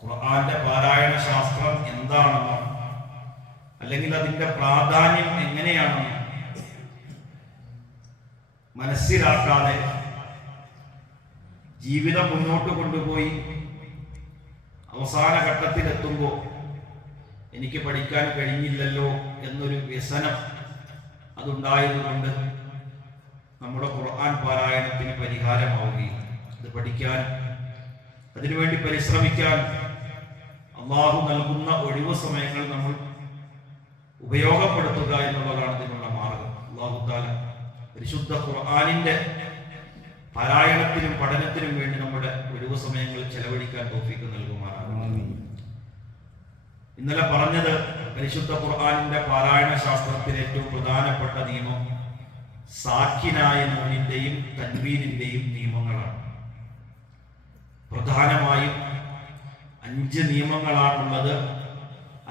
ഖുർആന്റെ പാരായണ ശാസ്ത്രം എന്താണെന്നോ അല്ലെങ്കിൽ അതിന്റെ പ്രാധാന്യം എങ്ങനെയാണെന്നോ മനസ്സിലാക്കാതെ ജീവിതം മുന്നോട്ട് കൊണ്ടുപോയി അവസാന ഘട്ടത്തിലെത്തുമ്പോൾ എനിക്ക് പഠിക്കാൻ കഴിഞ്ഞില്ലല്ലോ എന്നൊരു വ്യസനം അതുണ്ടായതുകൊണ്ട് നമ്മുടെ ഖുർആൻ പാരായണത്തിന് പരിഹാരമാവുകയും അത് പഠിക്കാൻ അതിനുവേണ്ടി പരിശ്രമിക്കാൻ അള്ളാഹു നൽകുന്ന ഒഴിവു സമയങ്ങൾ നമ്മൾ ഉപയോഗപ്പെടുത്തുക എന്നുള്ളതാണ് ഇതിനുള്ള മാർഗം. അള്ളാഹു തആല പരിശുദ്ധ ഖുർആനിന്റെ പാരായണത്തിനും പഠനത്തിനും വേണ്ടി നമ്മുടെ ഒഴിവു സമയങ്ങൾ ചെലവഴിക്കാൻ തൗഫീഖ് നൽകുമാറാകട്ടെ. ഇന്നലെ പറഞ്ഞത് പരിശുദ്ധ ഖുർആനിന്റെ പാരായണ ശാസ്ത്രത്തിലെ ഏറ്റവും പ്രധാനപ്പെട്ട നിയമം സാക്കിനായ നൂനിന്റെയും തൻവീനിന്റെയും നിയമങ്ങളാണ്. പ്രധാനമായും 5 നിയമങ്ങളാണുള്ളത്.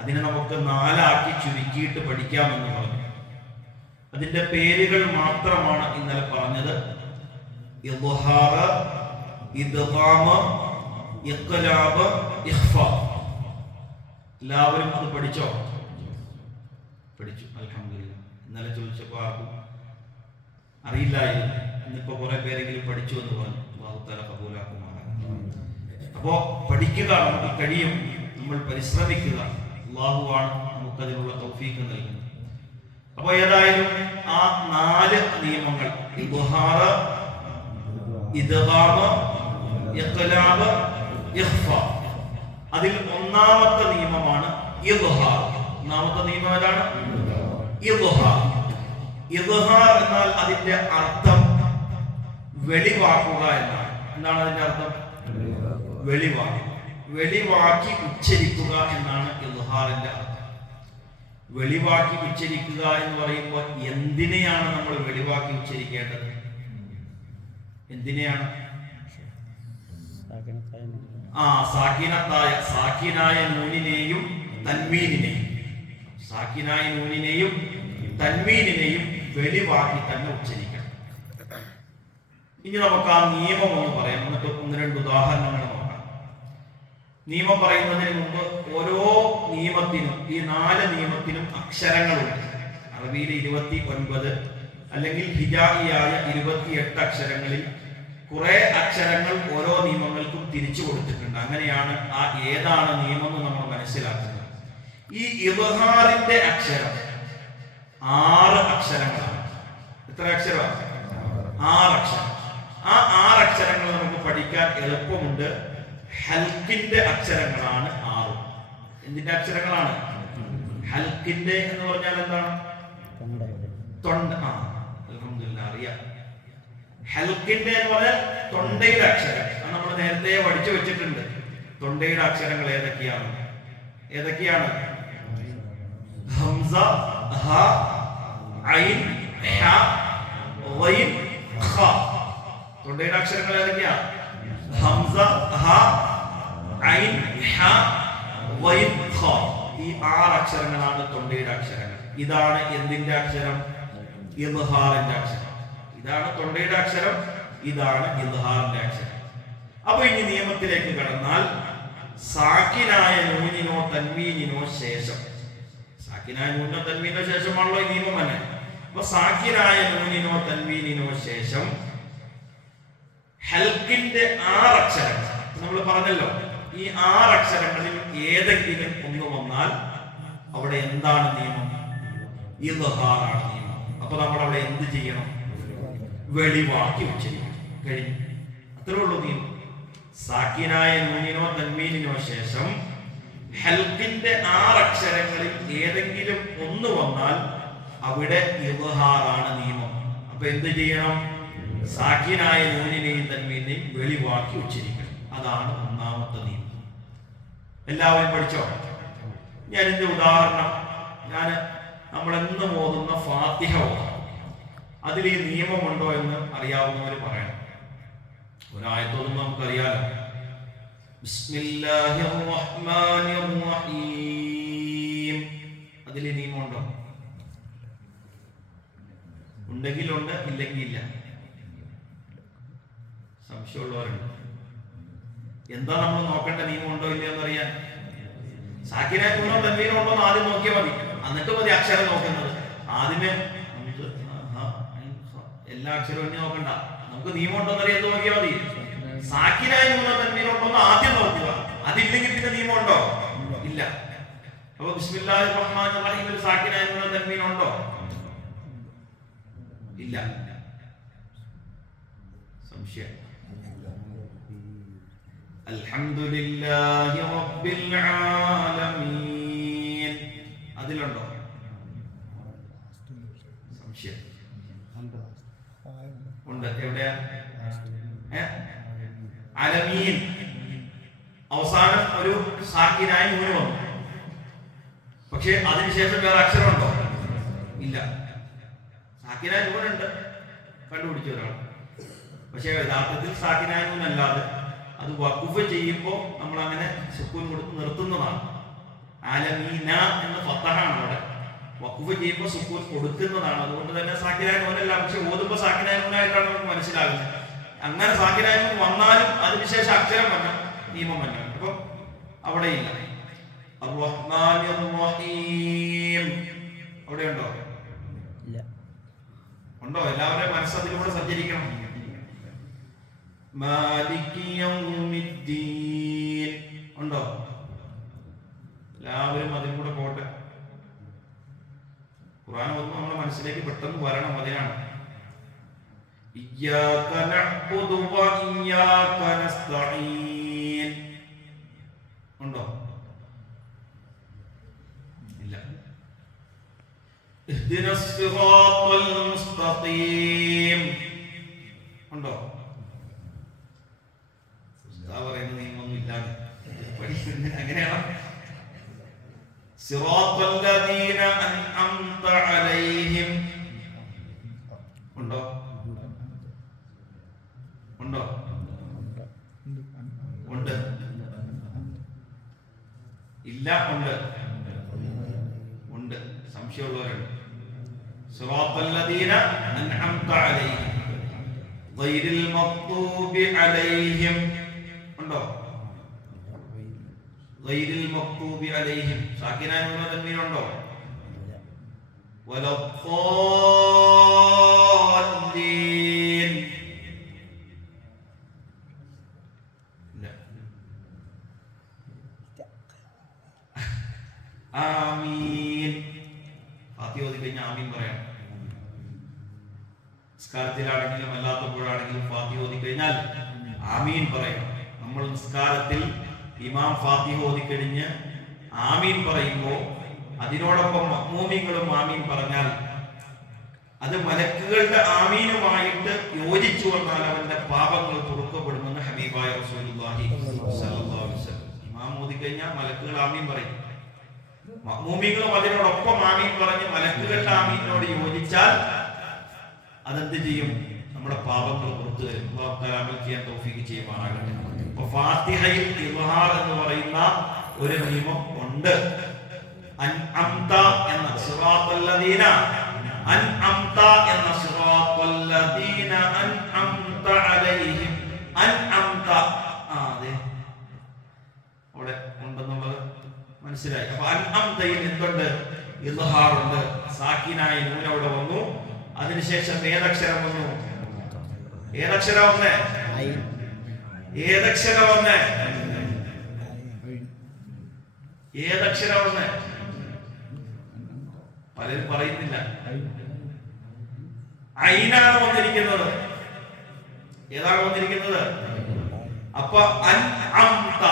അതിനെ നമുക്ക് 4 ചുരുക്കിയിട്ട് പഠിക്കാമെന്ന് പറഞ്ഞു. അതിന്റെ പേരുകൾ മാത്രമാണ് ഇന്നലെ പറഞ്ഞത്. ഇദ്ഹാർ, ഇദ്ഗാം, ഇഖ്ലാബ്, ഇഖ്ഫാ. എല്ലാവരും അത് പഠിച്ചോ? പഠിച്ചു, അൽഹംദുലില്ലാഹ്. ഇന്നലെ ചോദിച്ചപ്പോൾ ആർക്കും അറിയില്ലായിരുന്നു. ഇന്നിപ്പോ കുറെ പേരെങ്കിലും പഠിച്ചു എന്ന് പറഞ്ഞു. അല്ലാഹു തആല കബൂലാക്കുമാറാകട്ടെ. അപ്പോ പഠിക്കുക നമുക്ക് കഴിയും, നമ്മൾ പരിശ്രമിക്കുക. അല്ലാഹുവാണ് നമുക്കതിനുള്ള തൗഫീഖ് നൽകുന്നത്. അപ്പൊ ഏതായാലും ആ 4 നിയമങ്ങൾ ഇദ്ഹാർ, ഇദ്ഗാം, ഇഖ്ലാബ്, ഇഖ്ഫാ. അതിൽ ഒന്നാമത്തെ നിയമമാണ് ഇദ്ഹാർ. ഒന്നാമത്തെ നിയമം ഏതാണ്? ഇദ്ഹാർ. ഇദ്ഹാർ എന്നാൽ അതിന്റെ അർത്ഥം വെളിവാക്കുക എന്നാണ്. എന്താണ് അതിന്റെ അർത്ഥം? വെളിവാക്കി ഉച്ചരിക്കുക എന്നാണ് ഇദ്ഹാറിന്റെ അർത്ഥം. വെളിവാക്കി ഉച്ചരിക്കുക എന്ന് പറയുമ്പോൾ എന്തിനെയാണ് നമ്മൾ വെളിവാക്കി ഉച്ചരിക്കേണ്ടത്? എന്തിനെയാണ്? സാക്കിനായ നൂനിനെയും തൻവീനിനെയും വെളിവാക്കി തന്നെ ഉച്ചരിക്കണം. ഇനി നമുക്ക് ആ നിയമം ഒന്ന് പറയാം, എന്നിട്ട് 1-2 ഉദാഹരണങ്ങൾ നോക്കാം. നിയമം പറയുന്നതിന് മുമ്പ് ഓരോ നിയമത്തിനും, ഈ 4 നിയമത്തിനും അക്ഷരങ്ങളുണ്ട്. അറബിയിൽ 29 അല്ലെങ്കിൽ ഹിജായിയായ 28 അക്ഷരങ്ങളിൽ കുറെ അക്ഷരങ്ങൾ ഓരോ നിയമങ്ങൾക്കും തിരിച്ചു കൊടുത്തിട്ടുണ്ട്. അങ്ങനെയാണ് ആ ഏതാണ് നിയമം എന്ന് നമ്മൾ മനസ്സിലാക്കുന്നത്. ഈ ഇദ്ഹാറിന്റെ അക്ഷരം 6 അക്ഷരങ്ങളാണ്. എത്ര അക്ഷരമാണ്? 6 അക്ഷരം. ആ 6 അക്ഷരങ്ങൾ നമുക്ക് പഠിക്കാൻ എളുപ്പമുണ്ട്. ഹൽക്കിന്റെ അക്ഷരങ്ങളാണ് 6. എന്തിന്റെ അക്ഷരങ്ങളാണ്? ഹൽക്കിന്റെ എന്ന് പറഞ്ഞാൽ എന്താണ്? തൊണ്ട. അൽഹംദുലില്ലാഹ് അറിയാം. ഹൽക്കിന്റെ എന്ന് പറഞ്ഞാൽ തൊണ്ടയുടെ അക്ഷരം. അത് നമ്മൾ നേരത്തെ പഠിച്ചു വെച്ചിട്ടുണ്ട്. തൊണ്ടയുടെ അക്ഷരങ്ങൾ ഏതൊക്കെയാണ്? ഹംസ, ഹ, ഐൻ, ഹ, ഗൈൻ, ഖ. തൊണ്ടയുടെ അക്ഷരങ്ങൾ ഏതൊക്കെയാ? ഹംസ, ഹ, ഐൻ, ഹ, ഗൈൻ, ഖ. ഈ 6 അക്ഷരങ്ങളാണ് തൊണ്ടയുടെ അക്ഷരങ്ങൾ. ഇതാണ് എന്തിന്റെ അക്ഷരം? ഇദ്ഹാറിന്റെ അക്ഷരം. ഇതാണ് തൊണ്ടയുടെ അക്ഷരം, ഇതാണ് ഇദ്ഹാറിന്റെ അക്ഷരം. അപ്പൊ ഇനി നിയമത്തിലേക്ക് കടന്നാൽ സാക്കിനായ നൂനിനോ തൻവീനിനോ ശേഷം, സാക്കിനായ നൂനിനോ തൻവീനിനോ ശേഷമാണല്ലോ ഈ നിയമം തന്നെ. അപ്പൊ സാക്കിനായ നൂനിനോ തൻവീനിനോ ശേഷം ഹൽക്കിന്റെ 6 അക്ഷരങ്ങൾ നമ്മൾ പറഞ്ഞല്ലോ. ഈ 6 അക്ഷരങ്ങളിൽ ഏതെങ്കിലും ഒന്ന് വന്നാൽ അവിടെ എന്താണ് നിയമം? ഇദ്ഹാറാണ് നിയമം. അപ്പൊ നമ്മൾ അവിടെ എന്ത് ചെയ്യണം? വെളിവാക്കി ഉച്ചരിക്കണം. കഴിഞ്ഞു, അത്രേ ഉള്ളൂ നിയമം. സാക്കിനായ നൂനിനോ തൻവീനിനോ ശേഷം ഹൽക്കിന്റെ 6 അക്ഷരങ്ങളിൽ ഏതെങ്കിലും ഒന്ന് വന്നാൽ അവിടെ ഇദ്ഹാറാണ് നിയമം. അപ്പൊ എന്ത് ചെയ്യണം? സാക്കിനായ നൂനിനെയും തൻവീനെയും വെളിവാക്കി ഉച്ചരിക്കണം. അതാണ് ഒന്നാമത്തെ നിയമം. എല്ലാവരും പഠിച്ചോ? ഞാൻ എന്റെ ഉദാഹരണം, നമ്മളെന്നും ഓതുന്ന ഫാത്തിഹ ഓതാം. അതിൽ ഈ നിയമമുണ്ടോ എന്ന് അറിയാവുന്നവർ പറയണം. ഒരായത്തോതും നമുക്കറിയാലോ. ബിസ്മില്ലാഹിർ റഹ്മാനിർ റഹീം. അതിൽ നിയമമുണ്ടോ? ഉണ്ടെങ്കിൽ ഉണ്ട്, ഇല്ലെങ്കിൽ ഇല്ല. സംശയമുള്ളവരുണ്ട്. എന്താ നമ്മൾ നോക്കേണ്ട? നിയമം ഉണ്ടോ ഇല്ലയോ എന്നറിയാൻ സാക്കിനായ നൂനോ തൻവീനോ ഉണ്ടോ എന്ന് ആദ്യം നോക്കിയാൽ മതി. എന്നിട്ട് മതി അക്ഷരം നോക്കുന്നത്. ആദ്യമേ എല്ലാ അക്ഷരവും എണ്ണി നോക്കണ്ട. നമുക്ക് നിയമം ഉണ്ടോ എന്നറിയാൻ നോക്കിയാൽ മതി. സാക്കിനായ നൂനോ തൻവീനോ ഉണ്ടോ എന്ന് ആദ്യം നോക്കുക. അതില്ലെങ്കിൽ പിന്നെ നിയമം ഉണ്ടോ? ഇല്ല. അപ്പൊ ബിസ്മില്ലാഹിർ റഹ്മാനിർ റഹീം സാക്കിനായ നൂനോ തൻവീനോ ഉണ്ടോ? ഇല്ല. സംശയം. അൽഹംദുലില്ലാഹി റബ്ബിൽ ആലമീൻ അതിലുണ്ടോ? സംശയം. ഉണ്ട്. എവിടെയാ? അലമീൻ അവസാനം ഒരു സാക്കിനായ നൂന് വന്നു. പക്ഷെ അതിനുശേഷം വേറെ അക്ഷരമുണ്ടോ? ഇല്ല. സാക്കിനായ നൂനുണ്ട്, കണ്ടുപിടിച്ച ഒരാൾ. പക്ഷെ യഥാർത്ഥത്തിൽ സാക്കിനായ നൂനല്ലാതെ അത് വഖഫ് ചെയ്യുമ്പോൾ നമ്മൾ അങ്ങനെ സുക്കൂൻ കൊടുത്ത് നിർത്തുന്നതാണ്. ആലമീന എന്ന ഫത്തഹാണ് അവിടെ. വഖഫ് ചെയ്യുമ്പോൾ സുക്കൂൻ കൊടുക്കുന്നതാണ്. അതുകൊണ്ട് തന്നെ സാക്കിനായ നൂനല്ല. പക്ഷെ ഓതുമ്പോൾ സാക്കിനായ നൂനായിട്ടാണ് നമുക്ക് മനസ്സിലാകുന്നത്. അങ്ങനെ സാക്കിനായ നൂൻ വന്നാലും അതിനുശേഷം അക്ഷരം വന്നു, നിയമം വന്നു. അപ്പൊ അവിടെ ഇല്ല. അർ-റഹ്മാനിർ റഹീം അവിടെ ഉണ്ടോ? ഉണ്ടോ? എല്ലാവരുടെയും മനസ്സതിലൂടെ സഞ്ചരിക്കണം. മാലികി യൗമിദ്ദീൻ ഉണ്ടോ? എല്ലാവരും അതിലൂടെ പോട്ടെ. ഖുർആൻ ഒന്നും നമ്മുടെ മനസ്സിലേക്ക് പെട്ടെന്ന് വരണം. അതിനാണ് ഇയ്യാക നഅ്ബുദു വ ഇയ്യാക നസ്തഈൻ ഉണ്ടോ? ഇല്ല. ഇഹ്ദിനസ് സിറാത്തൽ മുസ്തഖീം ഉണ്ടോ? പറയുന്ന നിയമൊന്നും ഇല്ലാതെ അങ്ങനെയാണ്. സിറാത്തൽ ലദീന അൻഅംത അലൈഹിം ഉണ്ടോ? ഉണ്ടോ? ഉണ്ട്. ഇല്ല. ഉണ്ട്. ഉണ്ട്. സംശയമുള്ളവരുണ്ട്. സിറാത്തൽ ലദീന അൻഅംത അലൈഹിം ഗൈറിൽ മഗ്ദൂബി അലൈഹിം ഉണ്ടോ? ഗൈറിൽ മഗ്ദൂബി അലൈഹിം സാക്കിനായ നൂനോ തൻവീൻ ഉണ്ടോ? വലദ്ദാല്ലീൻ ഇല്ല. ആമീൻ ഫാത്തിഹ ഓതി കഴിഞ്ഞാൽ ആമീൻ പറയണം. നിസ്കാരത്തിലാണെങ്കിലും അല്ലാത്തപ്പോഴാണെങ്കിലും ഫാത്തിഹ ഓതി കഴിഞ്ഞാൽ ആമീൻ പറയണം. നമ്മൾ നിസ്കാരത്തിൽ ഇമാം ഫാത്തിഹ ഓതി കഴിഞ്ഞ് ആമീൻ പറയുമ്പോൾ അതിനോടൊപ്പം മഅ്മൂമിങ്ങളും ആമീൻ പറഞ്ഞാൽ അത് മലക്കുകളുടെ ആമീനുമായിട്ട് യോജിച്ചു വന്നാൽ അവന്റെ പാപങ്ങൾ പൊറുക്കപ്പെടുമെന്ന് ഹബീബായ റസൂലുള്ളാഹി സ്വല്ലല്ലാഹു അലൈഹി വസല്ലം. ഇമാം ഓതി കഴിഞ്ഞാൽ മലക്കുകൾ ആമീൻ പറയും. മഅ്മൂമികളും അതിനോടൊപ്പം ആമീൻ പറഞ്ഞ് മലക്കുകളുടെ ആമീനോട് യോജിച്ചാൽ അതെന്ത് ചെയ്യും? നമ്മുടെ പാപങ്ങൾ പുറത്തു വരും. അല്ലാഹു തആല അമൽ ചെയ്യാൻ തൗഫീഖ് ചെയ്യുമാറാകട്ടെ. അപ്പോൾ ഫാത്തിഹയിൽ ഇദ്ഹാർ എന്ന് പറയുന്ന ഒരു നിയമം ഉണ്ട്. അൻഅംത എന്ന സിറാത്തൽ ലദീന അൻഅംത എന്ന സിറാത്തൽ ലദീന അൻഅംത അലൈഹിം അൻഅംത അതെ അവിടെ ഉണ്ടെന്നുള്ളത് മനസ്സിലായി. അപ്പൊ അൻഅംതയിൽ എന്തുണ്ട്? ഇദ്ഹാർ ഉണ്ട്. സാക്കിനായ നൂൻ അവിടെ വന്നു. അതിനുശേഷം ഏതക്ഷരം വന്നു? ഏതക്ഷരം വന്നേ? ഏതക്ഷരം വന്നേ? ഏതക്ഷരം വന്നേ? പലരും പറയുന്നില്ല. ഐനാണ് വന്നിരിക്കുന്നത്. ഏതാണ് വന്നിരിക്കുന്നത്? അപ്പൊ അൻ അംത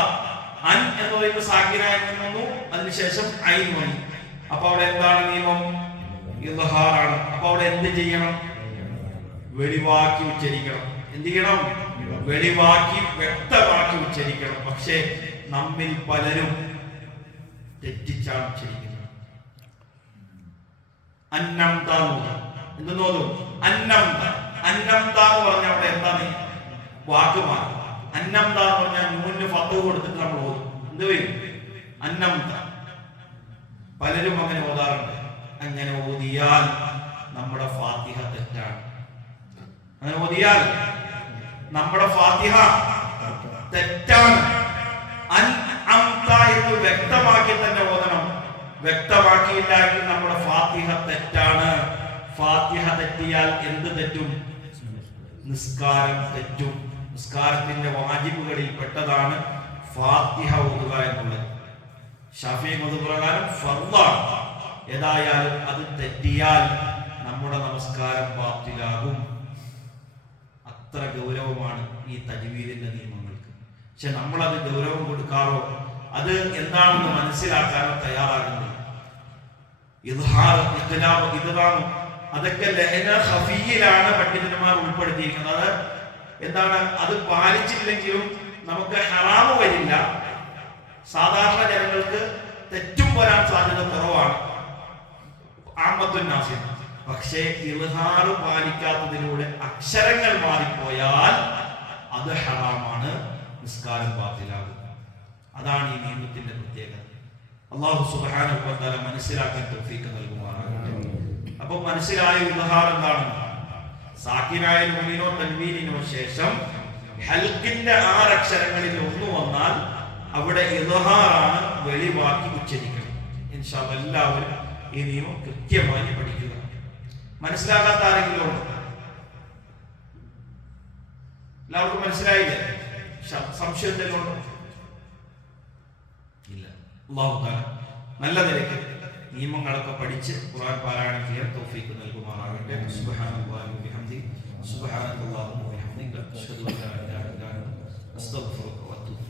അൻ എന്ന് പറയുമ്പോൾ സാക്കിനായ നൂൻ വന്നു. അതിനുശേഷം ഐൻ വന്നു. അപ്പൊ അവിടെ എന്താണ് നിയമം? ഇദ്ഹാറാണ്. അപ്പൊ അവിടെ എന്ത് ചെയ്യണം? വെളിവാക്കി ഉച്ചരിക്കണം. എന്ത് ചെയ്യണം? വെളിവാക്കി വ്യക്തമാക്കി ഉച്ചരിക്കണം. പക്ഷേ നമ്മിൽ പലരും തെറ്റിച്ചാണ് ഉച്ചരിക്കുന്നത്. അന്നംത എന്തെന്നോതും അന്നംത അന്നംത എന്ന് പറഞ്ഞ അവിടെ എന്താണ്? വാക്ക് മാറും. അന്നംത എന്ന് പറഞ്ഞാൽ നൂനിന് ഫത്ഹ് കൊടുത്തിട്ട് നമ്മൾ ഓതും. എന്ത് വരും? അന്നംത. പലരും അങ്ങനെ ഓതാറുണ്ട്. അങ്ങനെ ഓതിയാൽ നമ്മുടെ ഫാത്തിഹ തെറ്റാണ്. അങ്ങനെ ഓതിയാൽ നമ്മുടെ ഫാത്തിഹ തെറ്റാണ്. അൻ അംത എന്ന് വ്യക്തമാക്കി തന്നെ ഓതണം. വ്യക്തമാക്കിയില്ലെങ്കിൽ നമ്മുടെ ഫാത്തിഹ തെറ്റാണ്. ഫാത്തിഹ തെറ്റിയാൽ എന്ത് തെറ്റും? നിസ്കാരം തെറ്റും. നിസ്കാരത്തിന്റെ വാജിബുകളിൽ പെട്ടതാണ് ഫാത്തിഹ ഓതുക എന്നുള്ളത്. ശാഫിഈ മദ്ഹബ് പ്രകാരം ഫർദാണ്. ഏതായാലും അത് തെറ്റിയാൽ നമ്മുടെ നമസ്കാരം ബാത്തിലാകും. അത്ര ഗൗരവമാണ് ഈ തജ്വീദിന്റെ നിയമങ്ങൾക്ക്. പക്ഷെ നമ്മളത് ഗൗരവം കൊടുക്കാറോ അത് എന്താണെന്ന് മനസ്സിലാക്കാനോ തയ്യാറാകുന്നില്ല. ഇദ്ഹാർ, ഇഖ്ലാബ്, ഇദ്ഗാം അതൊക്കെ ലഹന ഖഫീയിലാണ് പണ്ഡിതന്മാർ ഉൾപ്പെടുത്തിയിരിക്കുന്നത്. അത് എന്താണ്? അത് പാലിച്ചില്ലെങ്കിലും നമുക്ക് ഹറാമ് വരില്ല. സാധാരണ ജനങ്ങൾക്ക് തെറ്റും വരാൻ സാധ്യത കുറവാണ്, ആമത്തുൻ നാസിൻ. പക്ഷേ ഇദ്ഹാർ പാലിക്കാത്തതിലൂടെ അക്ഷരങ്ങൾ മാറിപ്പോയാൽ അത് ഹറാമാണ്, നിസ്കാരം ബാത്തിലാകും. അതാണ് ഈ നിയമത്തിന്റെ പ്രത്യേകത. അല്ലാഹു സുബ്ഹാനഹു വ തആല മനസ്സിലാക്കാൻ തൗഫീഖ് നൽകുമാറാകട്ടെ. അപ്പോൾ മനസ്സിലായ ഇദ്ഹാർ എന്താണ്? സാക്കിനായ നൂനിനോ തൻവീനിനോ ശേഷം ഹൽക്കിന്റെ 6 അക്ഷരങ്ങളിൽ ഒന്ന് വന്നാൽ അവിടെ ഇദ്ഹാറാണ്, വെളിവാക്കി ഉച്ചരിക്കണം. ഇൻഷാ അല്ലാഹ് എല്ലാവരും ഈ നിയമം കൃത്യമായി പഠിക്കുക. മനസ്സിലാകാത്ത ആരെങ്കിലും ഉണ്ടോ? എല്ലാവർക്കും മനസ്സിലായില്ലേ? സംശയം എന്തെങ്കിലും ഉണ്ടോ? ഇല്ല. അല്ലാഹു തആല നല്ല നിലയ്ക്ക് നിയമങ്ങളൊക്കെ പഠിച്ച് ഖുർആൻ പാരായണം ചെയ്യാൻ തൗഫീഖ് നൽകുമാറാകട്ടെ. സുബ്ഹാനല്ലാഹി വ ബിഹംദിഹി സുബ്ഹാനല്ലാഹി വ ബിഹംദിഹി അഷ്ഹദു അൻ ലാ ഇലാഹ ഇല്ല അൻത അസ്തഗ്ഫിറുക വ അത്തൂബു